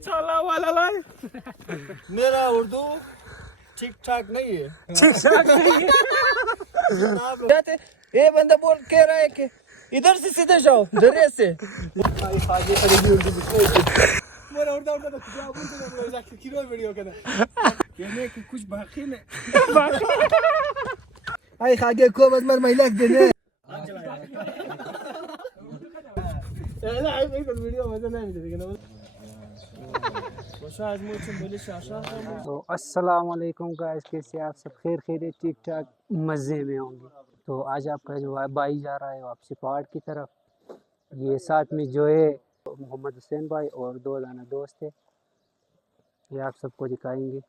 साला वाला ला मेरा उर्दू ठीक ठाक नहीं है। ठीक ठाक नहीं है। ये बंदा बोल कह रहा है कि इधर से सीधे जाओ दरिया से। मेरा उर्दू तो क्या बोलते हैं लोग जाके किरो वीडियो करना कहने कि कुछ बाकी नहीं। आई खागे को बस मर महिला देने चला आई भाई वीडियो मजा नहीं मिलेगा ना। तो अस्सलाम वालेकुम गाइस, कैसे आप सब खैर खैरियत ठीक ठाक मज़े में होंगे। तो आज आपका जो है भाई जा रहा है वापसी पहाड़ की तरफ। ये साथ में जो है मोहम्मद हुसैन भाई और दो दाना दोस्त है, ये आप सबको दिखाएंगे।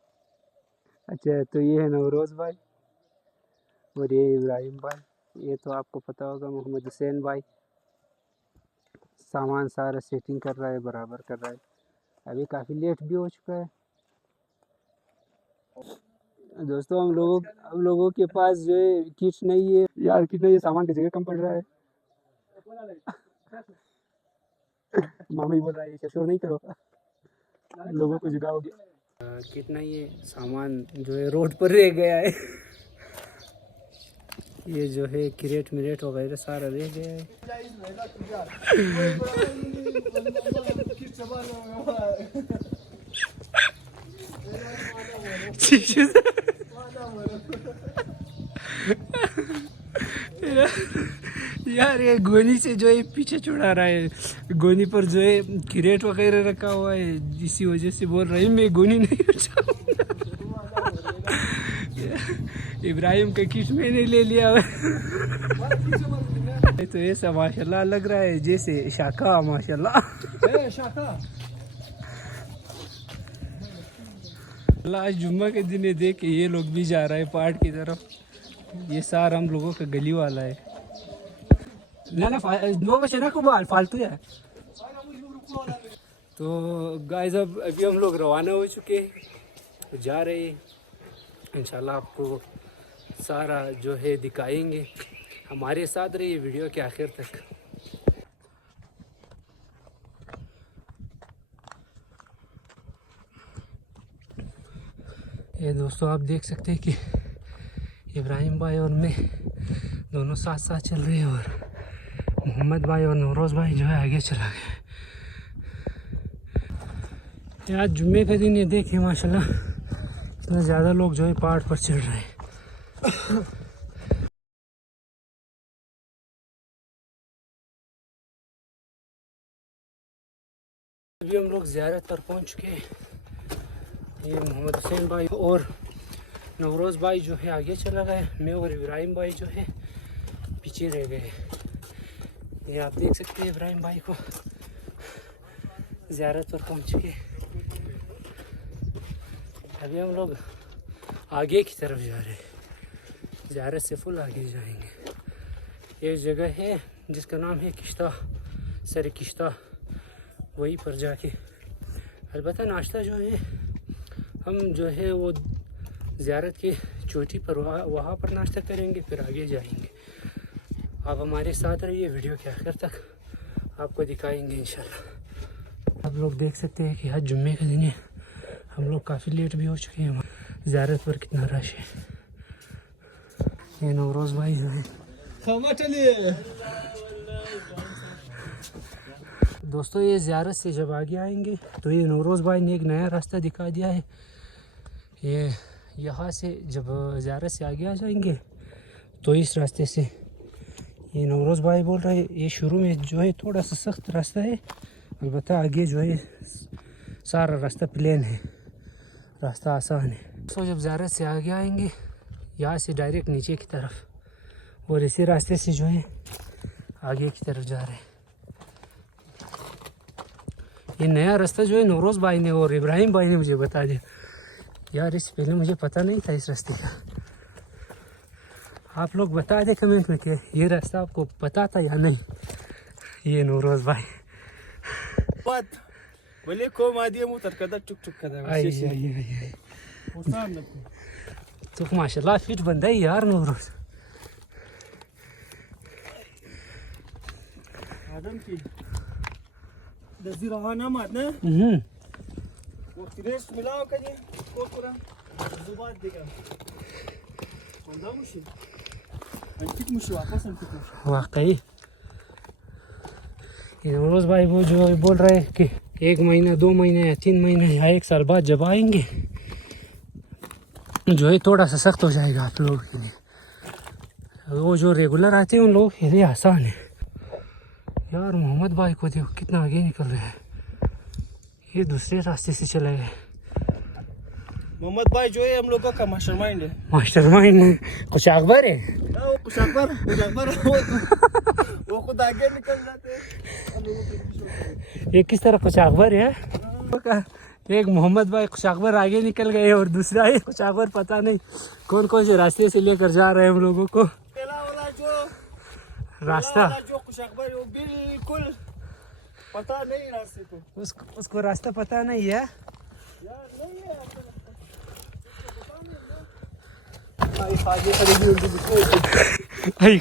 अच्छा, तो ये है नवरोज़ भाई और ये इब्राहिम भाई। ये तो आपको पता होगा मोहम्मद हुसैन भाई सामान सारा सेटिंग कर रहा है, बराबर कर रहा है। अभी काफ़ी लेट भी हो चुका है दोस्तों। हम लोगों के पास जो है किट नहीं है यार, किट नहीं है, सामान की जगह कम पड़ रहा है। मामा ही बोल रहा है कि शोर नहीं करो, लोगों को जगाओगे। किट नहीं है, सामान जो है रोड पर रह गया है। ये जो है क्रेट मिरेट वगैरह सारा रह गया है। यार ये गोनी से जो है पीछे छुड़ा रहा है, गोनी पर जो है क्रेट वगैरह रखा हुआ है, इसी वजह से बोल रहा है मैं गोनी नहीं उठाऊंगा। इब्राहिम का किट मैंने ले लिया। तो ऐसा माशाल्लाह लग रहा है जैसे शाखा, माशाल्लाह शाखा। आज जुम्मा के दिन है, देख ये लोग भी जा रहा है पहाड़ की तरफ। ये सारा हम लोगों का गली वाला है। ना दो बचे ना कुबाल फालतू है। तो गाइस अभी हम लोग रवाना हो चुके हैं, तो जा रहे हैं। इंशाल्लाह आपको सारा जो है दिखाएंगे, हमारे साथ रहिए वीडियो के आखिर तक। ये दोस्तों आप देख सकते हैं कि इब्राहिम भाई और मैं दोनों साथ साथ चल रहे हैं, और मोहम्मद भाई और नवरोज़ भाई जो है आगे चला गए। आज जुम्मे का दिन ये देखे माशाल्लाह इतना ज़्यादा लोग जो है पहाड़ पर चढ़ रहे हैं। अभी हम लोग ज़ियारत पर पहुंच चुके हैं। ये मोहम्मद हुसैन भाई और नवरोज़ भाई जो है आगे चला गए, मैं और इब्राहिम भाई जो है पीछे रह गए। ये आप देख सकते हैं इब्राहिम भाई को ज़ियारत पर पहुंच चुके। अभी हम लोग आगे की तरफ जा रहे हैं, ज़ियारत से फुल आगे जाएंगे। ये जगह है जिसका नाम है किश्ता, सर किश्ता, वहीं पर जाके अलबत्ता नाश्ता जो है हम जो है वो ज़ियारत की चोटी पर वहाँ पर नाश्ता करेंगे, फिर आगे जाएंगे। आप हमारे साथ रहिए, वीडियो के आखिर तक आपको दिखाएंगे इंशाल्लाह। आप लोग देख सकते हैं कि आज जुम्मे का दिन है, हम लोग काफ़ी लेट भी हो चुके हैं। ज़ियारत पर कितना रश है। ये नवरोज़ भाई जो है। दोस्तों ये ज़ियारत से जब आगे आएंगे तो ये नवरोज़ भाई ने एक नया रास्ता दिखा दिया है। ये यहाँ से जब ज़ियारत से आगे आ जाएंगे तो इस रास्ते से, ये नवरोज़ भाई बोल रहे हैं ये शुरू में जो है थोड़ा सा सख्त रास्ता है, अलबत्ता आगे जो है सारा रास्ता प्लेन है, रास्ता आसान है। तो जब ज़ियारत से आगे आएंगे यहाँ से डायरेक्ट नीचे की तरफ, और इसी रास्ते से जो है आगे की तरफ जा रहे हैं। ये नया रास्ता जो है नवरोज़ भाई ने और इब्राहिम भाई ने मुझे बता दिया यार, इससे पहले मुझे पता नहीं था इस रास्ते का। आप लोग बता दें कमेंट में कि ये रास्ता आपको पता था या नहीं। ये नवरोज़ भाई बोले को मादिया मु तरकदा चुक चुक कदा आई तो माशाल्लाह फिट बंदा है यार नवरोज़। आदम की दजीराना मात ना Kireç milav kaji korkura zubat diga onda mushi antik mushi वापस antik mushi वाकई नौरोज भाई वो जो बोल रहे हैं कि 1 महीना 2 महीने या 3 महीने या 1 साल बाद जब आएंगे जो है थोड़ा सा सख्त हो जाएगा आप लोगों के लिए। वो जो रेगुलर आते हैं उन लोगों के लिए आसान है। यार मोहम्मद भाई को देखो कितना आगे निकल रहे हैं, ये दूसरे रास्ते से चले गए। मोहम्मद भाई जो है हम लोगों का मास्टरमाइंड है। मास्टरमाइंड कुछ अकबर है, वो कुछ अकबर वो खुद आगे निकल जाते हैं हम लोगों को। ये किस तरह कुछ अकबर है, एक मोहम्मद भाई कुछ अकबर आगे निकल गए और दूसरा है कुछ अकबर पता नहीं कौन कौन से रास्ते से लेकर जा रहे हैं हम लोगों को। वाला जो रास्ता जो कुछ अकबर वो बिल्कुल पता नहीं रास्ते को, उसको रास्ता पता नहीं है यार नहीं है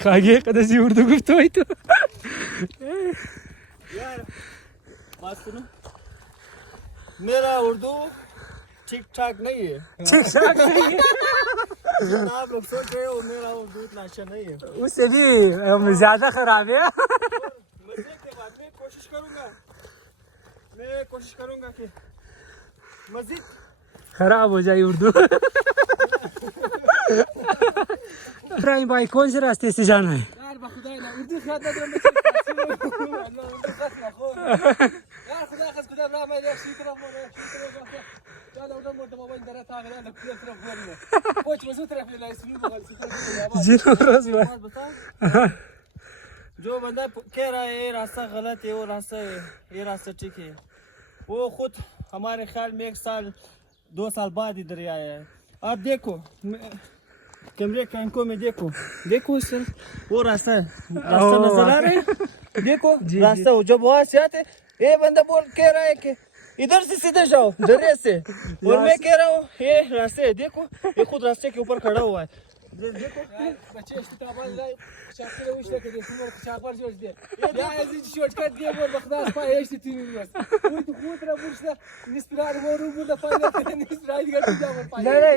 आगे कदाची उर्दू गुफ्तोय तो यार बात सुनो, मेरा उर्दू ठीक ठाक नहीं है। ठीक ठाक नहीं है, आप लोग सोच रहे हो मेरा उर्दू इतना अच्छा नहीं है, उससे भी ज्यादा खराब है। मजे के बाद में कोशिश करूंगा कि मजीद खराब हो जाए उर्दू। इब्राहिम भाई कौन से रास्ते से जाना है? यार बखुदा ना उर्दू खाता तो मैं यार खुदा ना मैं एक सी तरफ मोर चलो उधर मोटा मोबाइल दरा था गया ना पूरी तरफ बोल में कुछ मजू तरफ ले इसमें बगल से जी रोज भाई बता जो बंदा कह रहा है ये रास्ता गलत है वो रास्ता है ये रास्ता ठीक है, वो खुद हमारे ख्याल में 1 साल 2 साल बाद इधर आया है। आप देखो कैमरे की आंखों में देखो सर वो रास्ता नजर आ रहा है, देखो रास्ता जब वहां से आते ये बंदा कह रहा है कि इधर से सीधे जाओ दरिया से, और मैं कह रहा हूँ ये रास्ते है, देखो ये खुद रास्ते के ऊपर खड़ा हुआ है। देखो बच्चे इस्तेमाल जाए शाकिर उस के देखो शाकिर जो दे या ऐसी शॉर्टकट दे वो बखदास पा है इसी तीन बस कोई तो खुद रा बुरसा निस्पिरार वो रूम दा पानी निस्पिरार गट जा वो पानी नहीं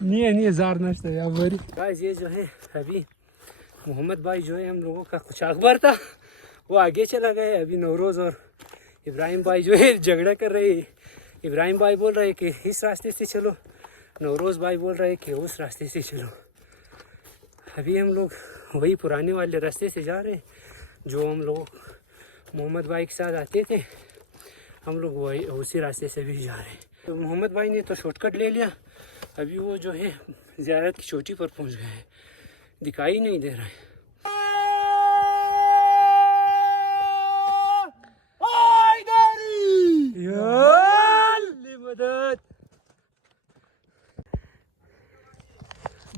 नहीं जार नष्ट है यार बड़ी गाइस। ये जो है अभी मोहम्मद भाई जो है हम लोगों का कुछ अकबर था वो आगे चला गया। अभी नौरोज और इब्राहिम भाई जो है झगड़ा कर रहे हैं। इब्राहिम भाई बोल रहे हैं कि इस रास्ते से चलो, नौरोज भाई बोल रहे हैं कि उस रास्ते से चलो। अभी हम लोग वही पुराने वाले रास्ते से जा रहे हैं जो हम लोग मोहम्मद भाई के साथ आते थे, हम लोग वही उसी रास्ते से भी जा रहे हैं। तो मोहम्मद भाई ने तो शॉर्टकट ले लिया, अभी वो जो है ज़ियारत की चोटी पर पहुंच गए हैं, दिखाई नहीं दे रहा है। मदद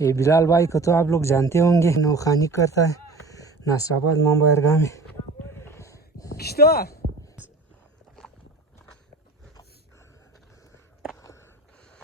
ये बिलाल भाई को तो आप लोग जानते होंगे, नौखानी करता है नासराबाद मामबारगाह में। किश्ता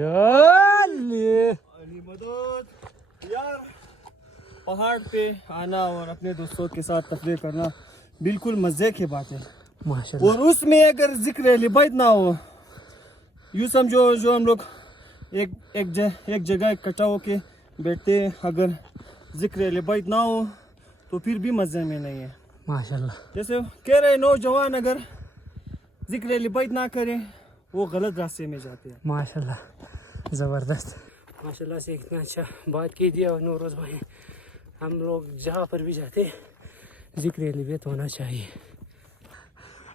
याली अली मदद यार पहाड़ पे आना और अपने दोस्तों के साथ तफरीह करना बिल्कुल मज़े की बात है माशाल्लाह। और उसमें अगर जिक्र लिबाइत ना हो, यूँ समझो जो हम लोग एक जगह इकट्ठा होके बैठते हैं, अगर जिक्र लिबाइत ना हो तो फिर भी मज़े में नहीं है माशाल्लाह। जैसे कह रहे नौजवान अगर जिक्र लिबाइत ना करें वो गलत रास्ते में जाते हैं। माशाल्लाह ज़बरदस्त, माशाल्लाह से इतना अच्छा बात की दिया नौरोज भाई। हम लोग जहाँ पर भी जाते जिक्र लिबाइत होना चाहिए।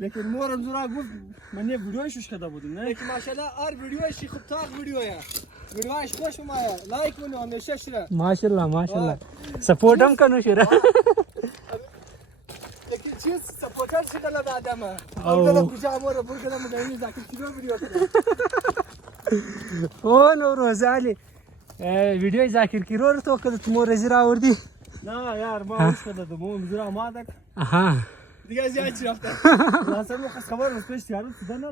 lekin moram zura guf mene video iş kadar buldum ne? Lekin maşallah ar video işi khubtak video ya. Video iş hoş mu ya? Like bunu hemşe şira. माशाल्लाह माशाल्लाह सपोर्ट हम करो शिरा Lekin çiz supporter şikala da adama. Oo. Orada kucağım orada burada mı dayını zakir kilo video kadar. ओ Nowruz Ali video Zakir की roar तो कद तुम रजरा और दी Na yar ma hoş kadar da mu zura madak. aha Diga ziyaret yaptı. Lan sen bu kaskavar mı peş yarın sudan ne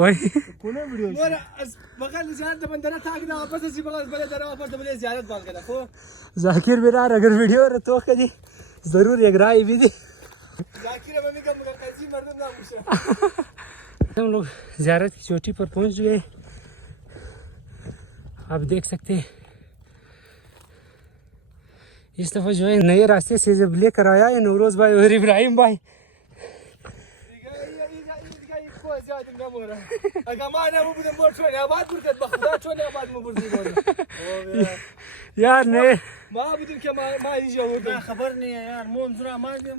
वही Kone video işi. Mora bakal ziyaret de bendara tak da आपस से बगल बले दरा आपस de bele ziyaret बात करा को जाकिर बिरार अगर वीडियो रे तो कदी जरूर एक राय भी दी जाकिर मम्मी का काजी मर्दम ना मुझे हम लोग ज़ियारत की चोटी पर पहुंच गए आप देख सकते हैं इस दफ़ा जो है नए रास्ते से जब लेकर आया है नौरोज़ भाई और इब्राहिम भाई यार नए खबर नहीं है यार मोम जरा माजम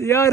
यार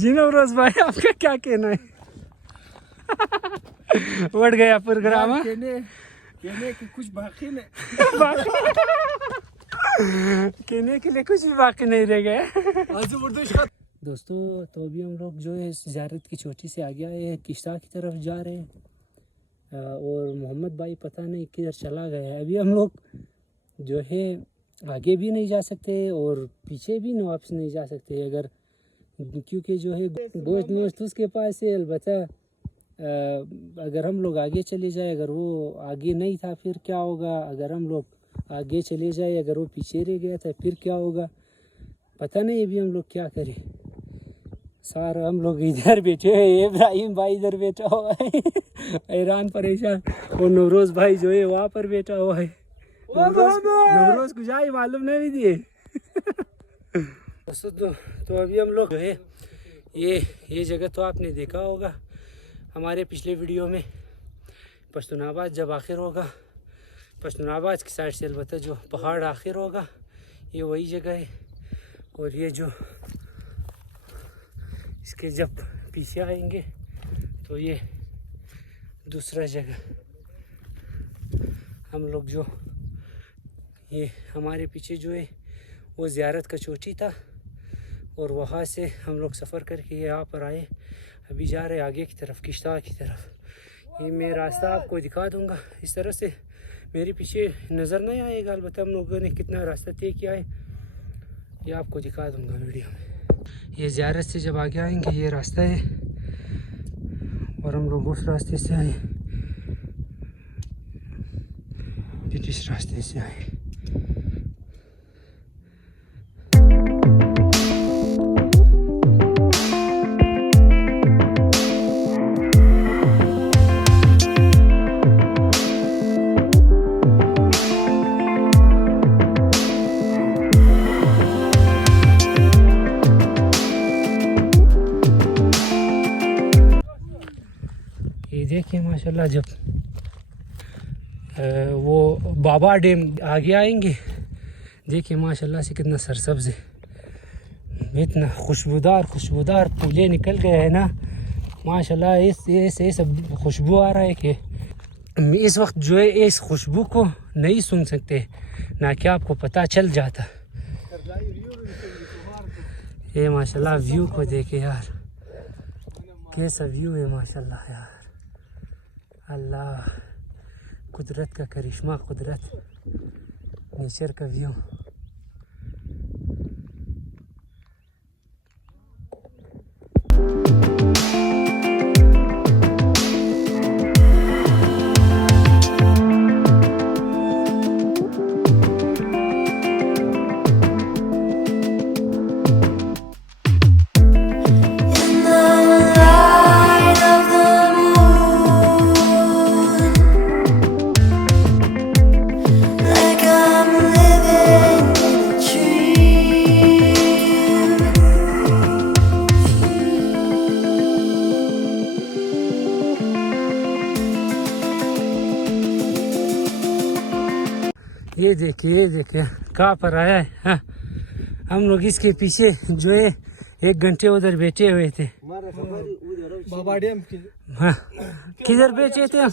जी नौरोज़ भाई आपका क्या कहना है बढ़ गया प्रोग्राम कहने कि कुछ बाकी नहीं कहने के लिए कुछ भी बाकी नहीं रह गया आज उर्दू दोस्तों तो अभी हम लोग जो है ज़ियारत की चोटी से आगे आए हैं किश्ता की तरफ जा रहे हैं और मोहम्मद भाई पता नहीं किधर चला गया है अभी हम लोग जो है आगे भी नहीं जा सकते और पीछे भी वापस नहीं जा सकते अगर क्योंकि जो है गोश्त वोश्त उसके पास है अलबत्ता अगर हम लोग आगे चले जाए अगर वो आगे नहीं था फिर क्या होगा अगर हम लोग आगे चले जाए अगर वो पीछे रह गया था फिर क्या होगा पता नहीं अभी हम लोग क्या करें सारा हम लोग इधर बैठे हैं इब्राहिम भाई इधर बैठा हुआ है हैरान परेशान और नौरोज़ भाई जो है वहाँ पर बैठा हुआ है नौरोज़ को जाए मालूम नहीं दिए तो अभी हम लोग जो है ये जगह तो आपने देखा होगा हमारे पिछले वीडियो में पश्तूनाबाद जब आखिर होगा पश्तूनाबाद की साइड से अलबत्ता जो पहाड़ आखिर होगा ये वही जगह है और ये जो इसके जब पीछे आएंगे तो ये दूसरा जगह हम लोग जो ये हमारे पीछे जो है वो ज़ियारत का चोटी था और वहाँ से हम लोग सफ़र करके यहाँ पर आए अभी जा रहे आगे की तरफ किश्ता की तरफ ये मैं रास्ता आपको दिखा दूँगा इस तरह से मेरे पीछे नज़र नहीं आएगा अलबत्ता हम लोगों ने कितना रास्ता तय किया है ये आपको दिखा दूँगा वीडियो में ये ज़ियारत से जब आगे आएंगे ये रास्ता है और हम लोग उस रास्ते से आए फिर इस रास्ते से आए देखिए माशाल्लाह जब वो बाबा डैम आगे आएंगे देखिए माशाल्लाह से कितना सरसब्ज है इतना खुशबूदार फूले निकल गए हैं ना माशाल्लाह ऐसे सब खुशबू आ रहा है कि इस वक्त जो है इस खुशबू को नहीं सुन सकते ना कि आपको पता चल जाता ये माशाल्लाह व्यू को देखे यार कैसा व्यू है माशाल्लाह यार अल्लाह कुदरत का करिश्मा कुदरत नेचर का व्यू Like I'm living देखिए कहाँ पर आया है। हाँ, हम लोग इसके पीछे जो है 1 घंटे उधर बैठे हुए थे। बाबा डैम की हाँ, किधर बैठे थे हम?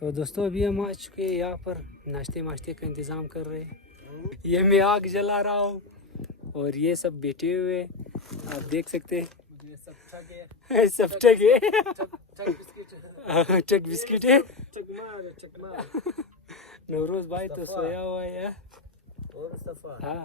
तो दोस्तों अभी हम आ चुके हैं यहाँ पर नाश्ते का इंतज़ाम कर रहे हैं। ये मैं आग जला रहा हूँ और ये सब बैठे हुए आप देख सकते हैं सब टक है टक बिस्किट है। नवरोज भाई तो सोया हुआ है। हाँ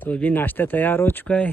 तो अभी नाश्ता तैयार हो चुका है।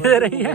कर रही है।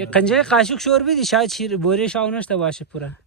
ये कंजे काशुक शोर भी शायद शीर बोरे शाउनश था वाशे पूरा।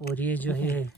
और ये जो है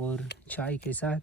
और चाय के साथ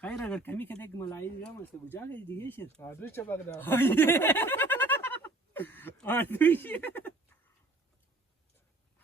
खैर अगर कमी कदे के मलाई जा मसे गुजा गई दिए शेर आदमी चबकदा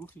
बुखरी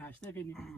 नाश्ता करनी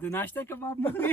तो नाश्ता कबाब मखनी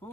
हो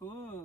हो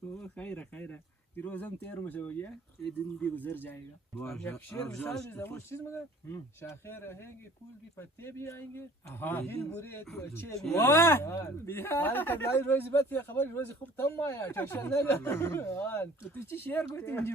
तो खैर रोजम तेर मशो गया ये दिन भी गुजर जाएगा एक शेर मिसाल जब चीज मगर शाखे रहेंगे फूल की पत्ते भी आएंगे दिल बुरे तो अच्छे भी हाल कबलाई रोज बात या खबर रोज खूब तम आया टेंशन ना तो तुझी शेर को तीन जी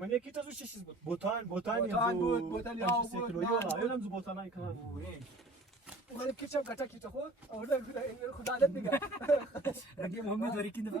Мене кіта зу щось ботан Botan ya, Ayonam zu botan ay kan. Umarım keçem kaçak keçak o. Orada खुदालत नहीं गया रगे मोहम्मद और की दफा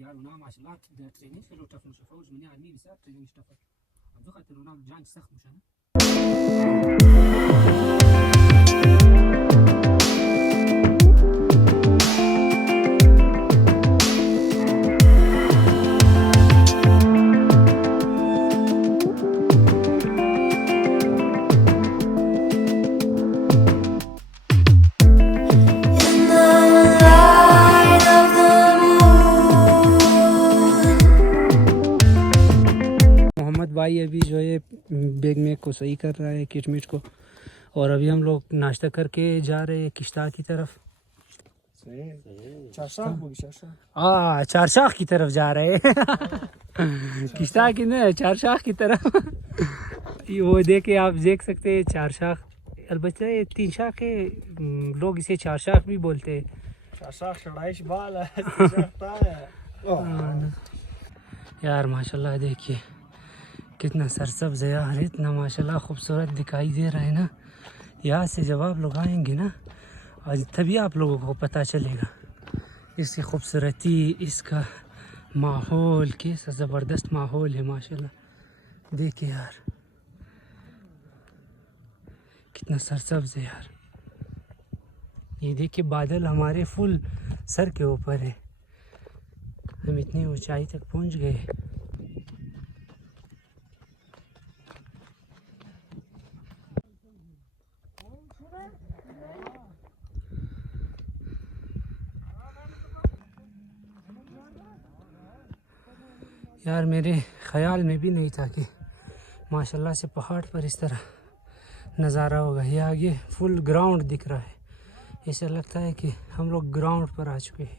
यार उना माशाल्लाह ट्रेनिंग से लोटा फुल शफा उसमें आदमी भी साथ ट्रेनिंग स्टाफ अब जो खातिर उना जान सख्त मुशाना भाई अभी जो है बैग में को सही कर रहा है किटमिट को और अभी हम लोग नाश्ता करके जा रहे हैं किश्ता की तरफ चारशाख की तरफ जा रहे हैं किश्ता की नहीं चारशाख की तरफ वो देखे आप देख सकते हैं चारशाख अलबत्ता ये 3 शाख है लोग इसे चारशाख भी बोलते हैं यार माशाल्लाह देखिए कितना सरसब्ज़ है यार इतना माशाल्लाह खूबसूरत दिखाई दे रहा है ना यहाँ से जब आप लोग आएंगे ना आज तभी आप लोगों को पता चलेगा इसकी खूबसूरती इसका माहौल कैसा ज़बरदस्त माहौल है माशाल्लाह देखिए यार कितना सरसब्ज़ है यार ये देखिए बादल हमारे फुल सर के ऊपर है हम इतनी ऊंचाई तक पहुंच गए यार मेरे ख़याल में भी नहीं था कि माशाल्लाह से पहाड़ पर इस तरह नज़ारा होगा। ये आगे फुल ग्राउंड दिख रहा है, ऐसा लगता है कि हम लोग ग्राउंड पर आ चुके हैं।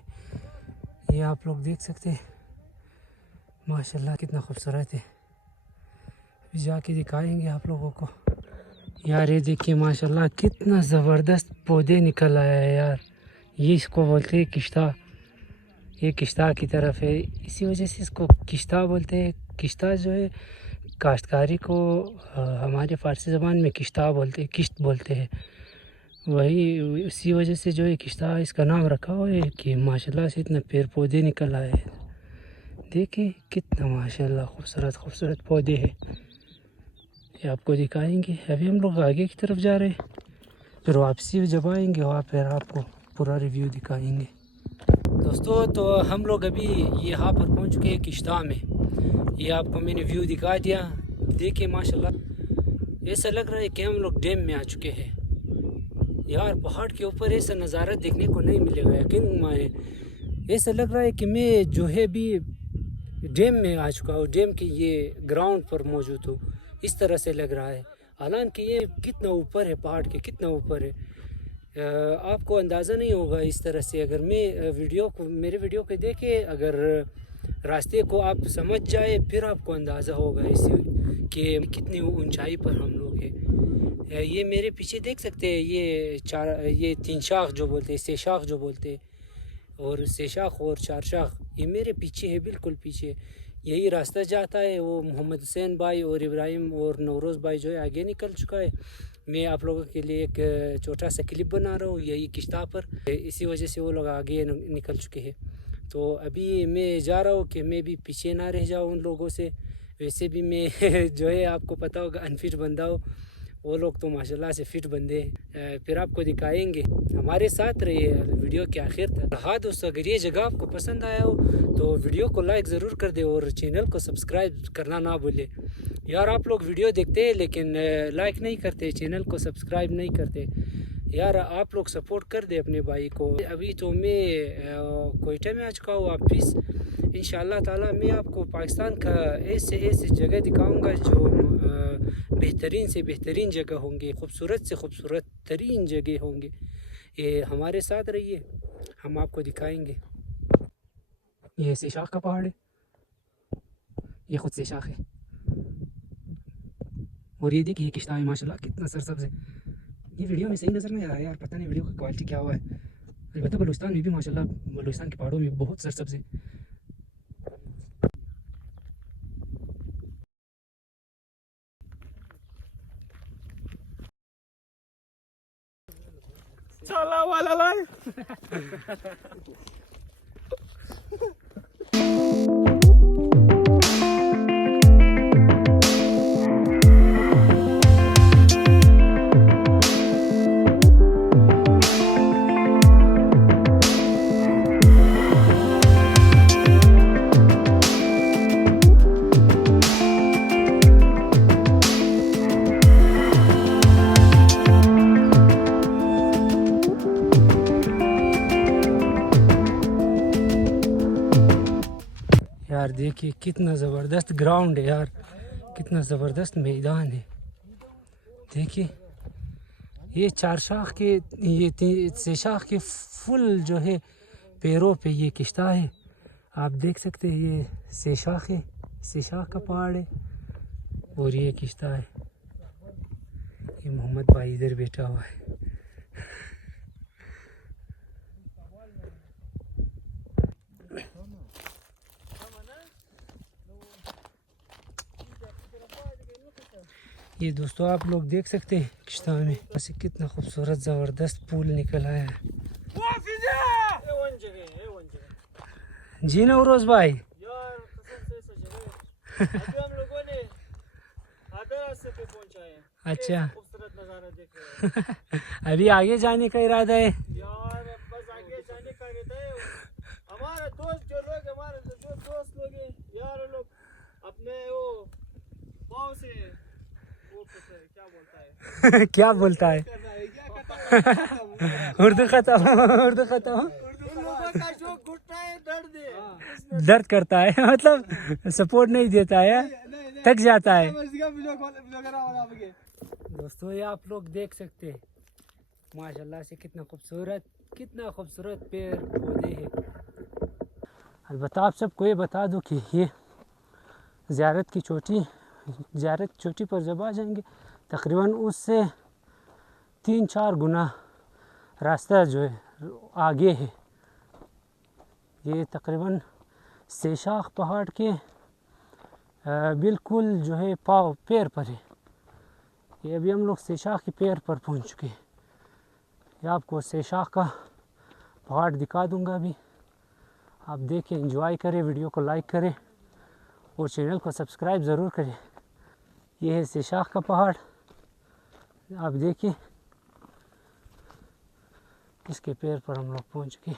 ये आप लोग देख सकते हैं माशाल्लाह कितना खूबसूरत है। अभी जाके दिखाएंगे आप लोगों को। यार ये देखिए माशाल्लाह कितना ज़बरदस्त पौधे निकल आया है यार। ये इसको बोलते हैं किश्ता, ये किश्ता की तरफ है, इसी वजह से इसको किश्ता बोलते हैं। किश्ता जो है काश्तकारी को हमारे फ़ारसी ज़बान में किश्ता बोलते हैं, किश्त बोलते हैं। वही उसी वजह से जो है किश्ता इसका नाम रखा हुआ है कि माशाल्लाह से इतने पेड़ पौधे निकल आए हैं। देखिए कितना माशाल्लाह खूबसूरत खूबसूरत पौधे हैं, ये आपको दिखाएंगे। अभी हम लोग आगे की तरफ जा रहे हैं, फिर वापसी जब आएंगे वहाँ पर आपको पूरा रिव्यू दिखाएंगे। दोस्तों तो हम लोग अभी यहाँ पर पहुँच चुके हैं किश्ता में। ये आपको मैंने व्यू दिखा दिया। देखिए माशाल्लाह ऐसा लग रहा है कि हम लोग डैम में आ चुके हैं। यार पहाड़ के ऊपर ऐसा नज़ारा देखने को नहीं मिलेगा, यकीन माने। ऐसा लग रहा है कि मैं जो है भी डैम में आ चुका हूँ, डैम के ये ग्राउंड पर मौजूद हूँ, इस तरह से लग रहा है। हालांकि ये कितना ऊपर है, पहाड़ के कितना ऊपर है आपको अंदाज़ा नहीं होगा इस तरह से। अगर मैं मेरे वीडियो को देखे, अगर रास्ते को आप समझ जाए, फिर आपको अंदाज़ा होगा इसी कि कितनी ऊंचाई पर हम लोग हैं। ये मेरे पीछे देख सकते हैं, ये 3 शाख जो बोलते हैं, 6 शाख जो बोलते हैं, और 6 शाख और 4 शाख ये मेरे पीछे है, बिल्कुल पीछे। यही रास्ता जाता है, वो मोहम्मद हुसैन भाई और इब्राहिम और नौरोज़ भाई जो है आगे निकल चुका है। मैं आप लोगों के लिए एक छोटा सा क्लिप बना रहा हूँ यही किश्ता पर, इसी वजह से वो लोग आगे निकल चुके हैं। तो अभी मैं जा रहा हूँ कि मैं भी पीछे ना रह जाऊँ उन लोगों से। वैसे भी मैं जो है आपको पता होगा अनफिट बंदा हो, वो लोग तो माशाल्लाह से फिट बंदे हैं। फिर आपको दिखाएंगे, हमारे साथ रहिए वीडियो के आखिर तक। हाँ दोस्तों, अगर ये जगह आपको पसंद आया हो तो वीडियो को लाइक ज़रूर कर दे और चैनल को सब्सक्राइब करना ना भूले। यार आप लोग वीडियो देखते हैं लेकिन लाइक नहीं करते, चैनल को सब्सक्राइब नहीं करते। यार आप लोग सपोर्ट कर दे अपने भाई को। अभी तो मैं कोयटा में आ चुका हूँ। वापिस इंशाल्लाह ताला मैं आपको पाकिस्तान का ऐसे जगह दिखाऊंगा जो बेहतरीन से बेहतरीन जगह होंगे, खूबसूरत से खूबसूरत तरीन जगह होंगे। ये हमारे साथ रहिए, हम आपको दिखाएंगे। ये 6 शाख का पहाड़ है, ये खुद से शाख है। और ये देखिए किश्ता है माशाल्लाह कितना सरसब्ज है। ये वीडियो में सही नज़र नहीं आ रहा है यार, पता नहीं वीडियो की क्वालिटी क्या हुआ है। अलबत्ता बलूचिस्तान में भी माशाल्लाह, बलूचिस्तान के पहाड़ों में बहुत सरसब्ज है। चला वाला लाए यार देखिए कितना ज़बरदस्त ग्राउंड है यार, कितना ज़बरदस्त मैदान है। देखिए ये चार शाख के, ये से शाख के फुल जो है पैरों पे ये किश्ता है। आप देख सकते हैं ये से शाख है, से शाख का पहाड़ है और ये किश्ता है। ये मोहम्मद भाई इधर बैठा हुआ है। ये दोस्तों आप लोग देख सकते हैं किश्ता में ऐसे कितना खूबसूरत ज़बरदस्त पुल निकल आया है। जी नौरोज भाई यार कसम से अभी हम लोगों ने आधा रास्ते पे पहुंचा है। अच्छा खूबसूरत नज़ारा देख रहे हैं अभी आगे जाने का इरादा है? यार, बस आगे जाने का रहता है। हमारे दोस्त जो लोग, हमारे जो दोस्त लोग हैं यार, वो लोग अपने वो पाँव से वो क्या बोलता है क्या बोलता है? उर्दू खत्म, उर्दू खत्म। उन लोगों का जो घुटना है दर्द है, दर्द करता है मतलब सपोर्ट नहीं देता है, थक जाता है। दोस्तों ये आप लोग देख सकते हैं माशाल्लाह से कितना खूबसूरत पेड़ पौधे हैं। अलबत्ता आप सबको ये बता दूं कि ये ज़ियारत की चोटी पर जब आ जाएंगे तकरीबन उससे 3-4 गुना रास्ता जो है आगे है। ये तकरीबन सेशाख पहाड़ के बिल्कुल जो है पैर पर है। ये अभी हम लोग सेशाख के पैर पर पहुंच चुके हैं। ये आपको सेशाख का पहाड़ दिखा दूंगा अभी, आप देखें, एंजॉय करें, वीडियो को लाइक करें और चैनल को सब्सक्राइब ज़रूर करें। ये है सेशाख का पहाड़, आप देखिए इसके पैर पर हम लोग पहुंच चुके।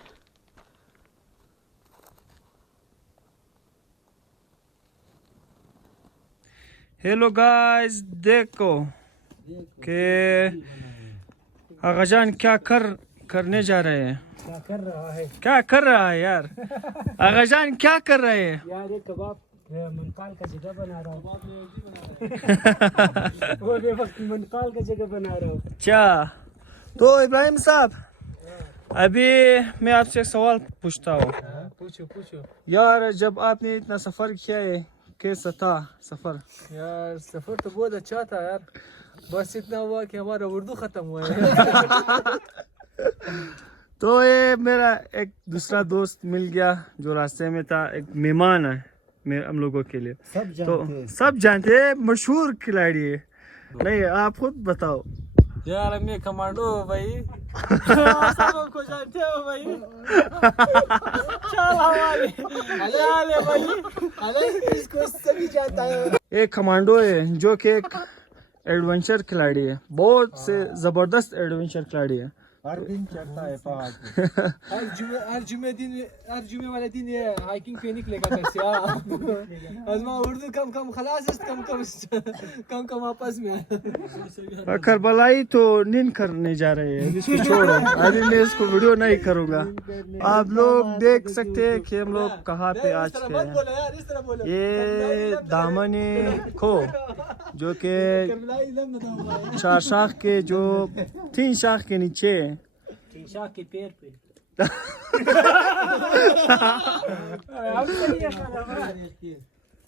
हेलो गाइस, देखो कि आगाजान क्या करने जा रहे हैं। क्या कर रहा है? क्या कर रहा है यार? आगाजान क्या कर रहे हैं यार ये कबाब मनकाल का जगह बना रहा हूँ। वो बेवक्त मनकाल का जगह बना रहा हूँ। अच्छा, तो इब्राहिम साहब, अभी मैं आपसे एक सवाल पूछता हूँ। पूछो। यार, जब आपने इतना सफ़र किया है, कैसा था सफ़र? यार सफर तो बहुत अच्छा था यार, बस इतना हुआ कि हमारा उर्दू खत्म हुआ है। तो ये मेरा एक दूसरा दोस्त मिल गया जो रास्ते में था, एक मेहमान है हम लोगों के लिए। सब जानते हैं, मशहूर खिलाड़ी है। नहीं, आप खुद बताओ। यार मैं कमांडो भाई। सबको जानते हो भाई। चल भाई, इसको सभी जानता है। एक कमांडो है जो कि एक एडवेंचर खिलाड़ी है, बहुत से ज़बरदस्त एडवेंचर खिलाड़ी है। हर दिन चढ़ता है पहाड़ पे। हर जुमे वाले दिन ये हाइकिंग पे निकलेगा घर से। अजमा उर्दू कम खलास, कम आपस में। करबलाई तो नींद करने जा रहे हैं, इसको छोड़ो, अभी मैं इसको वीडियो नहीं करूँगा। आप लोग देख सकते हैं कि हम लोग कहाँ पे आ चुके हैं। ये दामने खो जो कि 4 शाख के, जो 3 शाख के नीचे है। 3 शाख के पैर पे।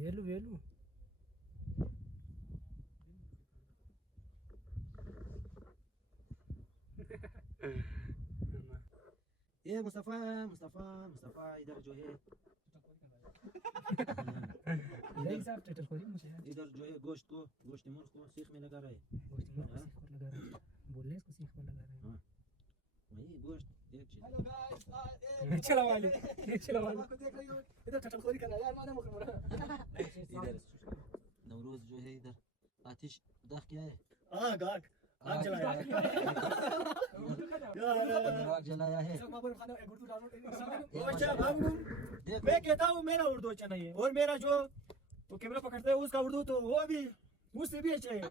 वेलू ये मुस्तफा इधर जो है इधर जो है गोश्त मुर्ग को सीख में लगा रहा है बोलने इसको सीख में लगा रहे हैं वही गोश्त एक चीज हेलो गाइस चलो वाले आपको देख रही हो इधर टटलखोरी कर रहा है यार माने मुख में इधर नवरोज जो है इधर आतिश दाख क्या है हां गाग आग जलाया आग जलाया है सब मापुर खाना एक उर्दू डाउनलोड अच्छा बाबू मैं कहता हूं मेरा उर्दू अच्छा नहीं है और मेरा जो वो कैमरा पकड़ता है उसका उर्दू तो वो भी मुझसे भी अच्छा है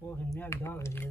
वो हिंदी में डाल रही है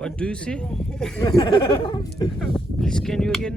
What do you say? Please can you again?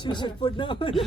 चीज पड़ना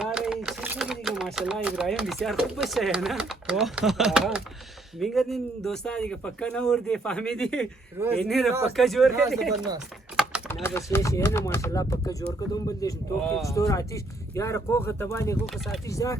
यार ये चीज नहीं कि माशाल्लाह इब्राहिम बिचार खूप बस आहे ना मिंगन दोस्ता आहे पक्का ना और दे फाहमी दे इन्हें पक्का जोर है ना बस ये है ना माशाल्लाह पक्का जोर को तुम बंदे तो स्टोर आतिश यार को तबाले को सातिश जा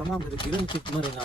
तमाम गिरंग कित मरे ना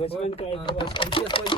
बचपन का एक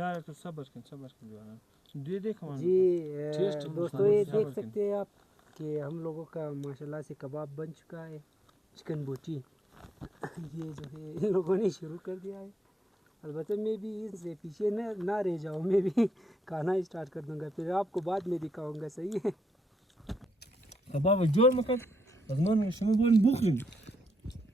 यार तो सबर कर जवाना दे दे कमान जी दोस्तों ये देख सकते हैं आप कि हम लोगों का माशाल्लाह से कबाब बन चुका है चिकन बोटी ये जो है इन लोगों ने शुरू कर दिया है अलबत्ता मैं भी इससे पीछे ना रह जाऊँ मैं भी खाना स्टार्ट कर दूंगा फिर आपको बाद में दिखाऊंगा सही है कबाब जोर मकन अजमान शमा बोन बुखिन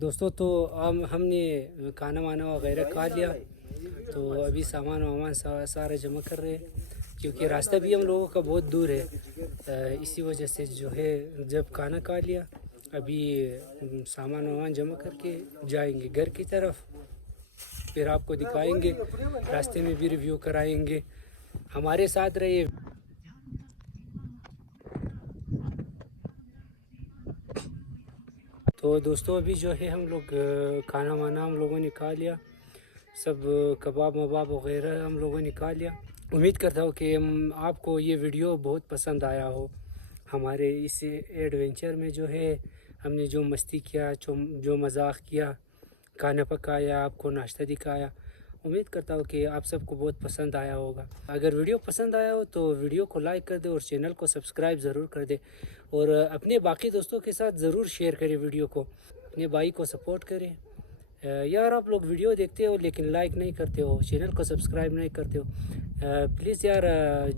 दोस्तों तो हमने खाना वाना वगैरह खा लिया, तो अभी सामान वामान सारा जमा कर रहे हैं, क्योंकि रास्ता भी हम लोगों का बहुत दूर है। इसी वजह से जो है जब खाना खा लिया अभी सामान वामान जमा करके जाएंगे घर की तरफ, फिर आपको दिखाएंगे, रास्ते में भी रिव्यू कराएंगे। हमारे साथ रहिए। तो दोस्तों अभी जो है हम लोग खाना वाना हम लोगों ने खा लिया, सब कबाब वबाब वगैरह हम लोगों ने खा लिया। उम्मीद करता हूँ कि आपको ये वीडियो बहुत पसंद आया हो। हमारे इस एडवेंचर में जो है हमने जो मस्ती किया, जो मजाक किया, खाना पकाया, आपको नाश्ता दिखाया, उम्मीद करता हूँ कि आप सबको बहुत पसंद आया होगा। अगर वीडियो पसंद आया हो तो वीडियो को लाइक कर दे और चैनल को सब्सक्राइब ज़रूर कर दे, और अपने बाकी दोस्तों के साथ ज़रूर शेयर करें वीडियो को। अपने भाई को सपोर्ट करें। यार आप लोग वीडियो देखते हो लेकिन लाइक नहीं करते हो, चैनल को सब्सक्राइब नहीं करते हो, प्लीज़ यार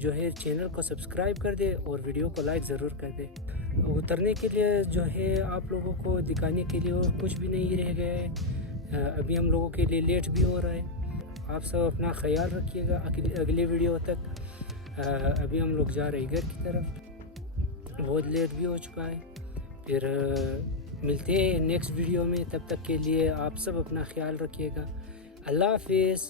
जो है चैनल को सब्सक्राइब कर दे और वीडियो को लाइक ज़रूर कर दे। उतरने के लिए जो है आप लोगों को दिखाने के लिए और कुछ भी नहीं रह गया है। अभी हम लोगों के लिए लेट भी हो रहा है। आप सब अपना ख्याल रखिएगा अगले वीडियो तक। अभी हम लोग जा रहे हैं घर की तरफ, बहुत लेट भी हो चुका है। फिर मिलते हैं नेक्स्ट वीडियो में, तब तक के लिए आप सब अपना ख्याल रखिएगा। अल्लाह हाफिज़।